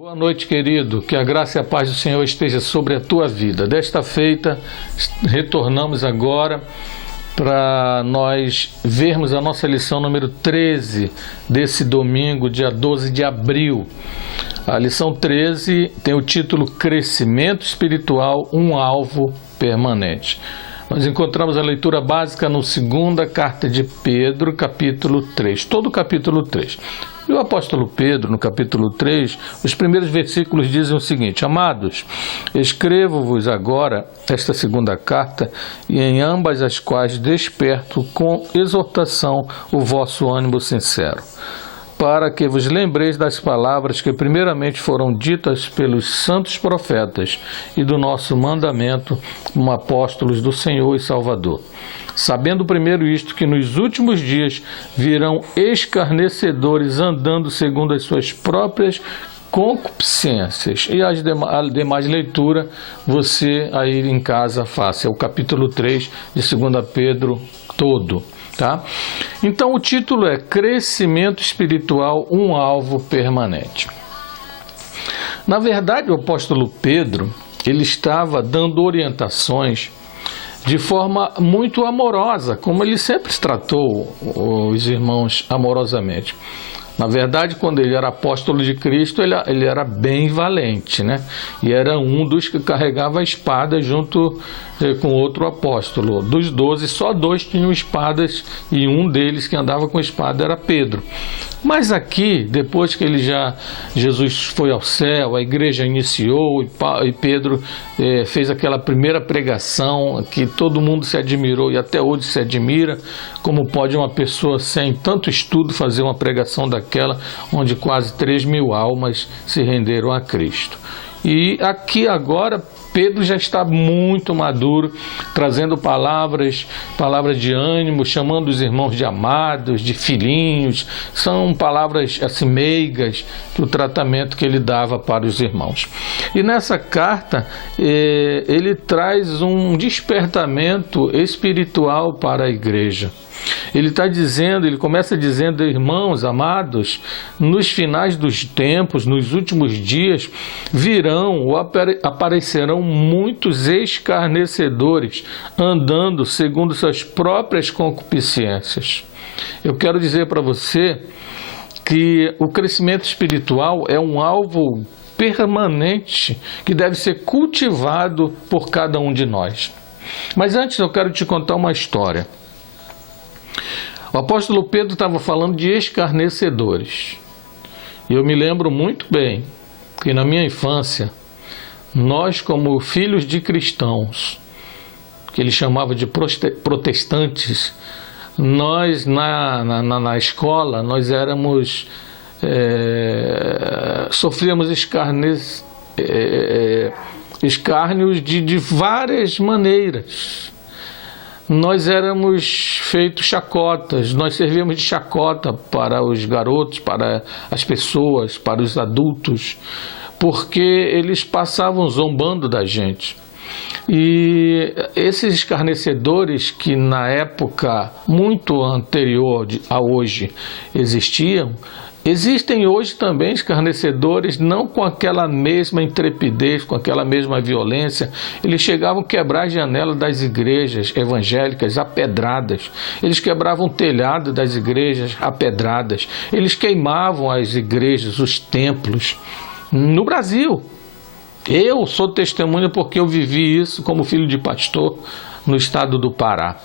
Boa noite, querido. Que a graça e a paz do Senhor esteja sobre a tua vida. Desta feita, retornamos agora para nós vermos a nossa lição número 13 desse domingo, dia 12 de abril. A lição 13 tem o título Crescimento Espiritual, um alvo permanente. Nós encontramos a leitura básica no segunda carta de Pedro, capítulo 3, todo o capítulo 3. E o apóstolo Pedro, no capítulo 3, os primeiros versículos dizem o seguinte: Amados, escrevo-vos agora esta segunda carta, e em ambas as quais desperto com exortação o vosso ânimo sincero, para que vos lembreis das palavras que primeiramente foram ditas pelos santos profetas e do nosso mandamento como apóstolos do Senhor e Salvador. Sabendo primeiro isto, que nos últimos dias virão escarnecedores andando segundo as suas próprias concupiscências. E a demais leitura você aí em casa faça. É o capítulo 3 de 2 Pedro todo. Tá? Então o título é Crescimento Espiritual, um alvo permanente. Na verdade, o apóstolo Pedro, ele estava dando orientações de forma muito amorosa, como ele sempre tratou os irmãos amorosamente. Na verdade, quando ele era apóstolo de Cristo, ele era bem valente, né? E era um dos que carregava a espada junto com outro apóstolo. Dos 12, só 2 tinham espadas e um deles que andava com espada era Pedro. Mas aqui, depois que Jesus foi ao céu, a igreja iniciou e Pedro fez aquela primeira pregação que todo mundo se admirou e até hoje se admira. Como pode uma pessoa sem tanto estudo fazer uma pregação daquela, onde quase 3.000 almas se renderam a Cristo? E aqui agora Pedro já está muito maduro, trazendo palavras de ânimo, chamando os irmãos de amados, de filhinhos. São palavras assim meigas do tratamento que ele dava para os irmãos. E nessa carta ele traz um despertamento espiritual para a igreja. Ele começa dizendo: irmãos amados, nos finais dos tempos, nos últimos dias, virão ou aparecerão muitos escarnecedores, andando segundo suas próprias concupiscências. Eu quero dizer para você que o crescimento espiritual é um alvo permanente que deve ser cultivado por cada um de nós. Mas antes eu quero te contar uma história. O apóstolo Pedro estava falando de escarnecedores. E eu me lembro muito bem que na minha infância, nós como filhos de cristãos, que ele chamava de protestantes, nós na escola, nós éramos, sofríamos escárnios de várias maneiras. Nós éramos feitos chacotas, nós servíamos de chacota para os garotos, para as pessoas, para os adultos, porque eles passavam zombando da gente. E esses escarnecedores que na época muito anterior a hoje existem hoje também escarnecedores, não com aquela mesma intrepidez, com aquela mesma violência. Eles chegavam a quebrar as janelas das igrejas evangélicas a pedradas. Eles quebravam o telhado das igrejas a pedradas. Eles queimavam as igrejas, os templos. No Brasil, eu sou testemunha porque eu vivi isso como filho de pastor no estado do Pará.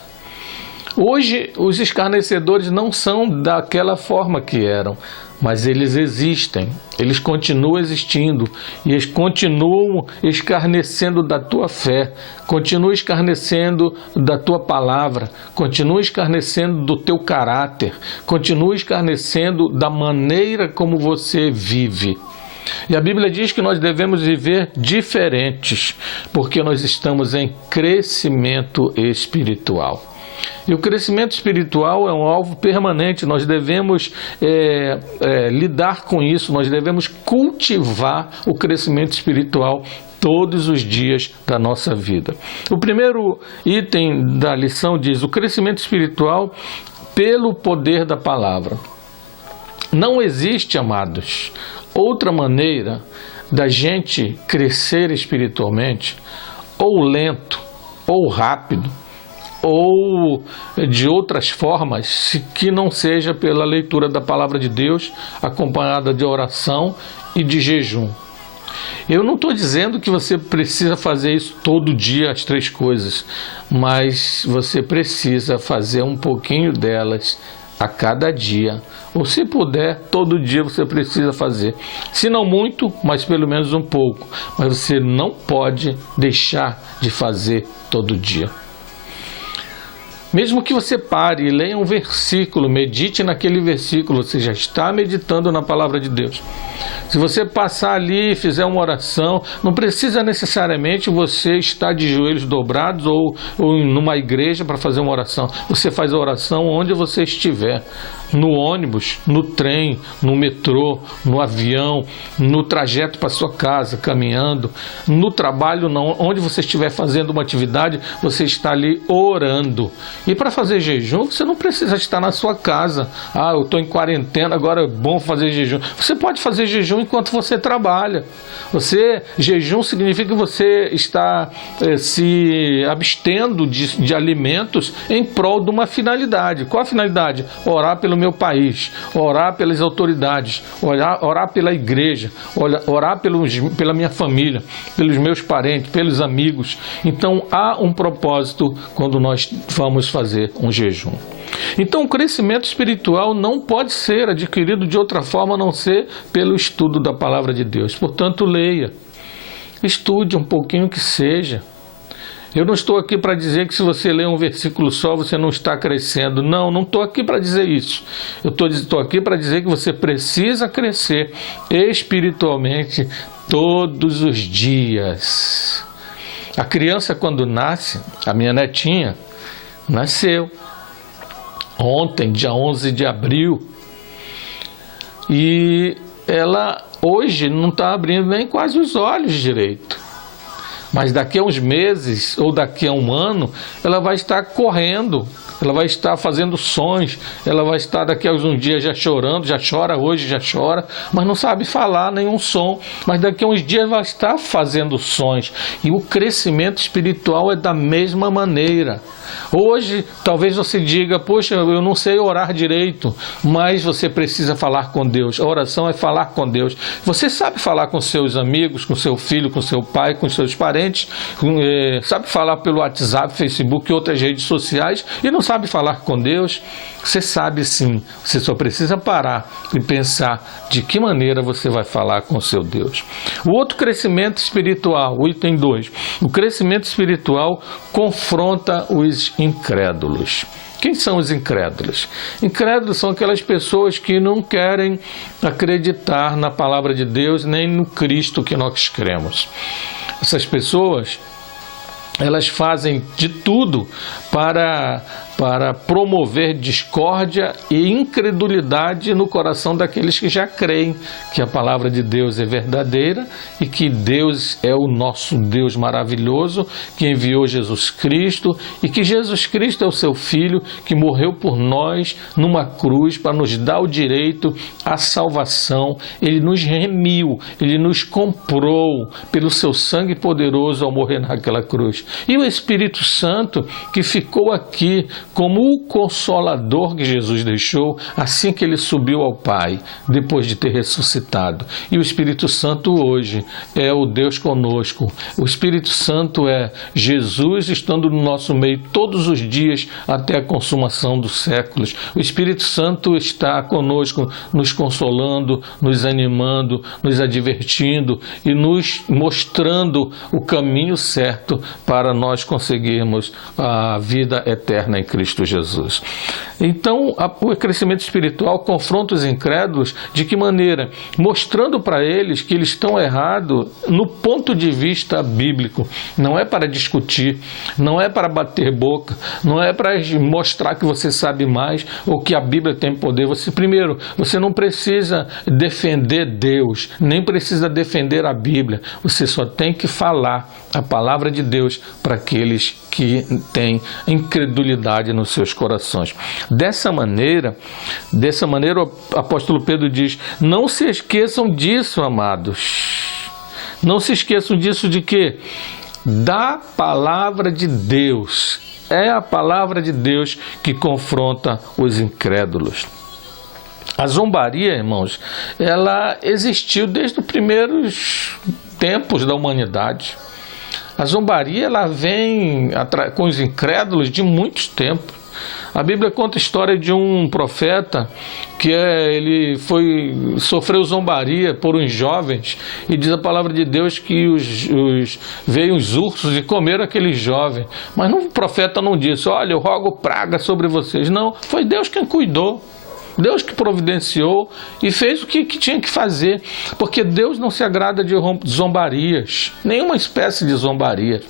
Hoje, os escarnecedores não são daquela forma que eram, mas eles existem, eles continuam existindo e eles continuam escarnecendo da tua fé, continuam escarnecendo da tua palavra, continuam escarnecendo do teu caráter, continuam escarnecendo da maneira como você vive. E a Bíblia diz que nós devemos viver diferentes, porque nós estamos em crescimento espiritual. E o crescimento espiritual é um alvo permanente, nós devemos lidar com isso, nós devemos cultivar o crescimento espiritual todos os dias da nossa vida. O primeiro item da lição diz: o crescimento espiritual pelo poder da palavra. Não existe, amados, outra maneira da gente crescer espiritualmente, ou lento, ou rápido, ou de outras formas, que não seja pela leitura da palavra de Deus, acompanhada de oração e de jejum. Eu não estou dizendo que você precisa fazer isso todo dia, as 3 coisas, mas você precisa fazer um pouquinho delas a cada dia, ou se puder, todo dia você precisa fazer. Se não muito, mas pelo menos um pouco. Mas você não pode deixar de fazer todo dia. Mesmo que você pare e leia um versículo, medite naquele versículo, você já está meditando na palavra de Deus. Se você passar ali e fizer uma oração, não precisa necessariamente você estar de joelhos dobrados ou numa igreja para fazer uma oração. Você faz a oração onde você estiver. No ônibus, no trem, no metrô, no avião, no trajeto para sua casa, caminhando, no trabalho, onde você estiver fazendo uma atividade, você está ali orando. E para fazer jejum, você não precisa estar na sua casa. Ah, eu estou em quarentena, agora é bom fazer jejum. Você pode fazer jejum enquanto você trabalha. Jejum significa que você está se abstendo de alimentos em prol de uma finalidade. Qual a finalidade? Orar pelo meu país, orar pelas autoridades, orar pela igreja, orar pela minha família, pelos meus parentes, pelos amigos. Então há um propósito quando nós vamos fazer um jejum. Então o crescimento espiritual não pode ser adquirido de outra forma a não ser pelo estudo da palavra de Deus. Portanto, leia, estude um pouquinho que seja. Eu não estou aqui para dizer que se você ler um versículo só, você não está crescendo. Não estou aqui para dizer isso. Eu estou aqui para dizer que você precisa crescer espiritualmente todos os dias. A criança, quando nasce, a minha netinha, nasceu ontem, dia 11 de abril, e ela hoje não está abrindo nem quase os olhos direito. Mas daqui a uns meses ou daqui a um ano, ela vai estar correndo, ela vai estar fazendo sons, ela vai estar daqui a uns dias já chorando, já chora hoje, já chora, mas não sabe falar nenhum som. Mas daqui a uns dias vai estar fazendo sons. E o crescimento espiritual é da mesma maneira. Hoje, talvez você diga, poxa, eu não sei orar direito, mas você precisa falar com Deus. A oração é falar com Deus. Você sabe falar com seus amigos, com seu filho, com seu pai, com seus parentes, sabe falar pelo WhatsApp, Facebook e outras redes sociais e não sabe falar com Deus? Você sabe sim, você só precisa parar e pensar de que maneira você vai falar com o seu Deus. O outro crescimento espiritual, o item 2, o crescimento espiritual confronta os incrédulos. Quem são os incrédulos? Incrédulos são aquelas pessoas que não querem acreditar na palavra de Deus nem no Cristo que nós cremos. Essas pessoas, elas fazem de tudo para promover discórdia e incredulidade no coração daqueles que já creem que a palavra de Deus é verdadeira e que Deus é o nosso Deus maravilhoso, que enviou Jesus Cristo e que Jesus Cristo é o seu Filho que morreu por nós numa cruz para nos dar o direito à salvação. Ele nos remiu, ele nos comprou pelo seu sangue poderoso ao morrer naquela cruz. E o Espírito Santo que ficou aqui como o consolador que Jesus deixou assim que ele subiu ao Pai, depois de ter ressuscitado. E o Espírito Santo hoje é o Deus conosco. O Espírito Santo é Jesus estando no nosso meio todos os dias até a consumação dos séculos. O Espírito Santo está conosco, nos consolando, nos animando, nos advertindo e nos mostrando o caminho certo para nós conseguirmos a vida eterna em Cristo Jesus. Então, o crescimento espiritual confronta os incrédulos de que maneira? Mostrando para eles que eles estão errados no ponto de vista bíblico. Não é para discutir, não é para bater boca, não é para mostrar que você sabe mais ou que a Bíblia tem poder. Primeiro, você não precisa defender Deus, nem precisa defender a Bíblia. Você só tem que falar a palavra de Deus para aqueles que têm incredulidade nos seus corações. Dessa maneira o apóstolo Pedro diz: não se esqueçam disso, amados. Não se esqueçam disso de quê? Da palavra de Deus. É a palavra de Deus que confronta os incrédulos. A zombaria, irmãos, ela existiu desde os primeiros tempos da humanidade. A zombaria, ela vem com os incrédulos de muitos tempos. A Bíblia conta a história de um profeta que ele sofreu zombaria por uns jovens, e diz a palavra de Deus que veio os ursos e comeram aquele jovem. Mas o profeta não disse: olha, eu rogo praga sobre vocês. Não, foi Deus quem cuidou. Deus que providenciou e fez o que tinha que fazer, porque Deus não se agrada de zombarias, nenhuma espécie de zombaria.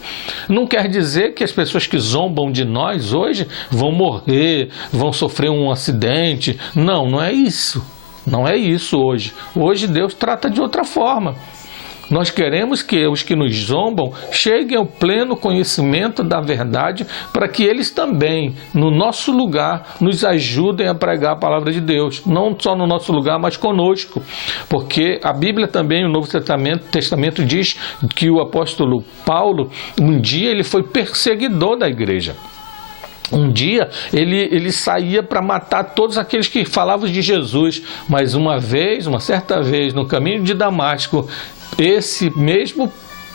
Não quer dizer que as pessoas que zombam de nós hoje vão morrer, vão sofrer um acidente. Não, não é isso. Não é isso hoje. Hoje Deus trata de outra forma. Nós queremos que os que nos zombam cheguem ao pleno conhecimento da verdade, para que eles também, no nosso lugar, nos ajudem a pregar a palavra de Deus. Não só no nosso lugar, mas conosco. Porque a Bíblia também, o Novo Testamento diz que o apóstolo Paulo, um dia ele foi perseguidor da igreja. Um dia ele saía para matar todos aqueles que falavam de Jesus. Mas uma certa vez, no caminho de Damasco, esse mesmo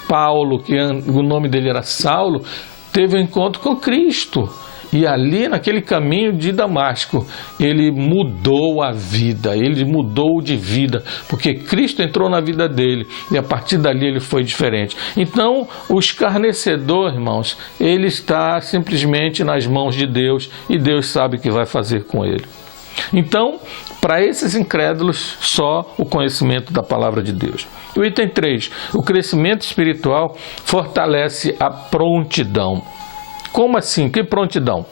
Paulo, que o nome dele era Saulo, teve um encontro com Cristo. E ali, naquele caminho de Damasco, ele mudou a vida, ele mudou de vida, porque Cristo entrou na vida dele e a partir dali ele foi diferente. Então, o escarnecedor, irmãos, ele está simplesmente nas mãos de Deus e Deus sabe o que vai fazer com ele. Então, para esses incrédulos, só o conhecimento da palavra de Deus. O item 3, o crescimento espiritual fortalece a prontidão. Como assim? Que prontidão?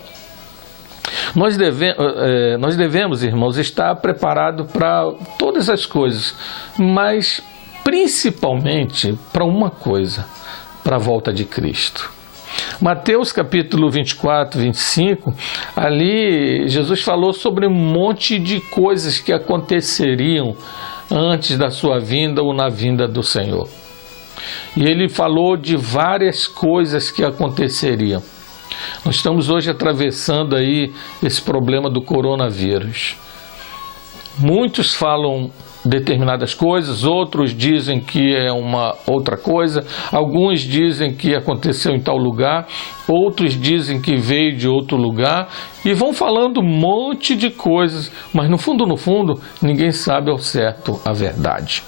Nós devemos, irmãos, estar preparados para todas as coisas, mas principalmente para uma coisa, para a volta de Cristo. Mateus capítulo 24, 25, ali Jesus falou sobre um monte de coisas que aconteceriam antes da sua vinda ou na vinda do Senhor. E ele falou de várias coisas que aconteceriam. Nós estamos hoje atravessando aí esse problema do coronavírus. Muitos falam determinadas coisas, outros dizem que é uma outra coisa, alguns dizem que aconteceu em tal lugar, outros dizem que veio de outro lugar, e vão falando um monte de coisas, mas no fundo, ninguém sabe ao certo a verdade.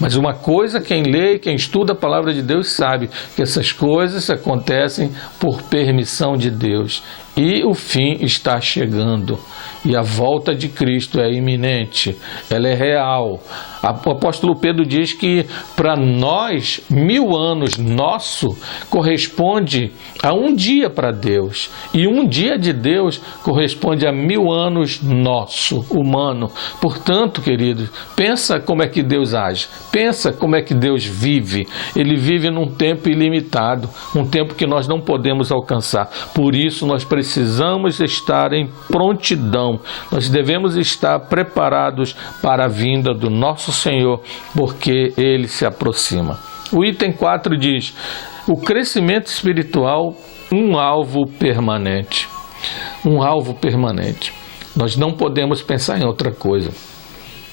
Mas uma coisa, quem lê, quem estuda a palavra de Deus sabe que essas coisas acontecem por permissão de Deus. E o fim está chegando. E a volta de Cristo é iminente, ela é real. O apóstolo Pedro diz que para nós, 1000 anos nosso corresponde a um dia para Deus. E um dia de Deus corresponde a 1000 anos nosso, humano. Portanto, queridos, pensa como é que Deus age. Pensa como é que Deus vive. Ele vive num tempo ilimitado, um tempo que nós não podemos alcançar. Por isso, nós precisamos estar em prontidão. Nós devemos estar preparados para a vinda do nosso Senhor, porque Ele se aproxima. O item 4 diz: o crescimento espiritual, um alvo permanente. Um alvo permanente. Nós não podemos pensar em outra coisa.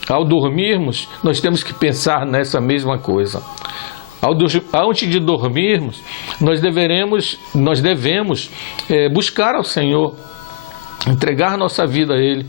Ao dormirmos, nós temos que pensar nessa mesma coisa. Antes de dormirmos, nós devemos buscar ao Senhor, entregar nossa vida a Ele,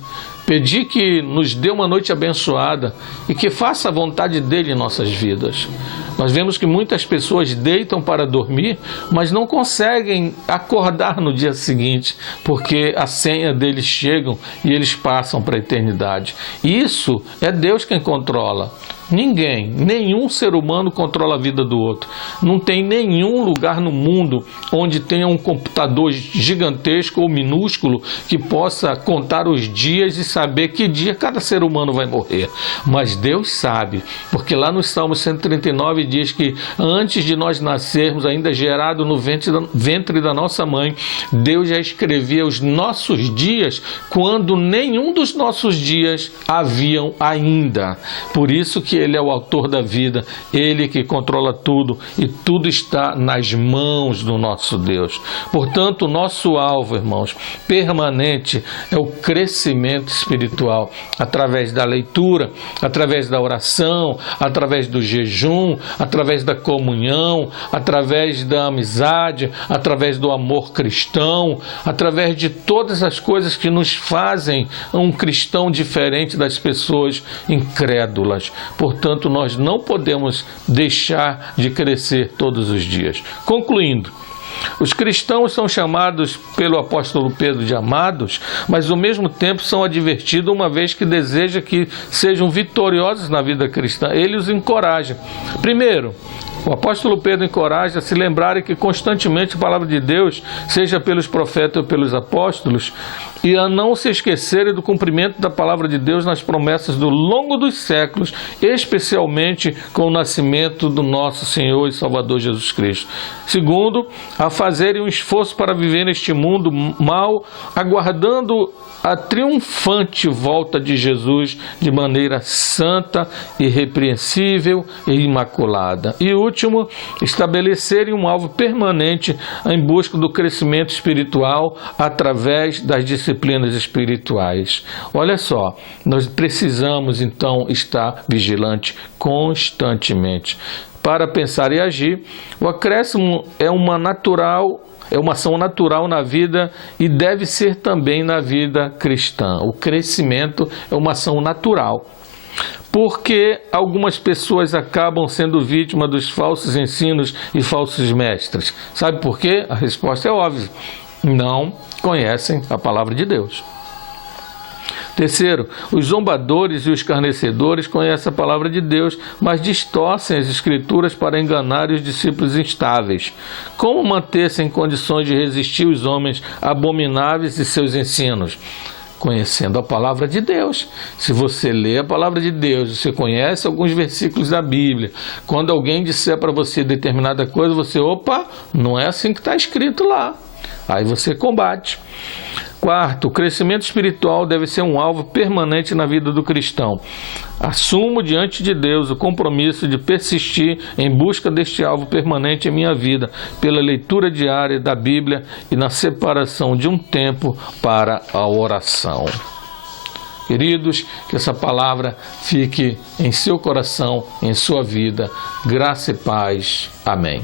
pedir que nos dê uma noite abençoada e que faça a vontade dEle em nossas vidas. Nós vemos que muitas pessoas deitam para dormir, mas não conseguem acordar no dia seguinte, porque a senha deles chegam e eles passam para a eternidade. Isso é Deus quem controla. Ninguém, nenhum ser humano controla a vida do outro. Não tem nenhum lugar no mundo onde tenha um computador gigantesco ou minúsculo que possa contar os dias e saber que dia cada ser humano vai morrer. Mas Deus sabe, porque lá no Salmo 139 diz que antes de nós nascermos, ainda gerado no ventre da nossa mãe, Deus já escrevia os nossos dias quando nenhum dos nossos dias haviam ainda. Por isso que Ele é o autor da vida, Ele que controla tudo e tudo está nas mãos do nosso Deus. Portanto, o nosso alvo, irmãos, permanente é o crescimento espiritual através da leitura, através da oração, através do jejum, através da comunhão, através da amizade, através do amor cristão, através de todas as coisas que nos fazem um cristão diferente das pessoas incrédulas. Portanto, nós não podemos deixar de crescer todos os dias. Concluindo, os cristãos são chamados pelo apóstolo Pedro de amados, mas ao mesmo tempo são advertidos uma vez que deseja que sejam vitoriosos na vida cristã. Ele os encoraja. Primeiro, o apóstolo Pedro encoraja a se lembrarem que constantemente a palavra de Deus, seja pelos profetas ou pelos apóstolos, e a não se esquecerem do cumprimento da palavra de Deus nas promessas do longo dos séculos, especialmente com o nascimento do nosso Senhor e Salvador Jesus Cristo. Segundo, a fazerem um esforço para viver neste mundo mal, aguardando a triunfante volta de Jesus de maneira santa, irrepreensível e imaculada. E último, estabelecerem um alvo permanente em busca do crescimento espiritual através das disciplinas espirituais. Olha só, nós precisamos então estar vigilantes constantemente. Para pensar e agir, o acréscimo é uma ação natural na vida e deve ser também na vida cristã. O crescimento é uma ação natural. Porque algumas pessoas acabam sendo vítimas dos falsos ensinos e falsos mestres. Sabe por quê? A resposta é óbvia. Não conhecem a palavra de Deus. Terceiro, os zombadores e os escarnecedores conhecem a palavra de Deus, mas distorcem as escrituras para enganar os discípulos instáveis. Como manter-se em condições de resistir os homens abomináveis e seus ensinos? Conhecendo a palavra de Deus. Se você lê a palavra de Deus, você conhece alguns versículos da Bíblia, quando alguém disser para você determinada coisa, você, opa, não é assim que está escrito lá. Aí você combate. Quarto, o crescimento espiritual deve ser um alvo permanente na vida do cristão. Assumo diante de Deus o compromisso de persistir em busca deste alvo permanente em minha vida, pela leitura diária da Bíblia e na separação de um tempo para a oração. Queridos, que essa palavra fique em seu coração, em sua vida. Graça e paz. Amém.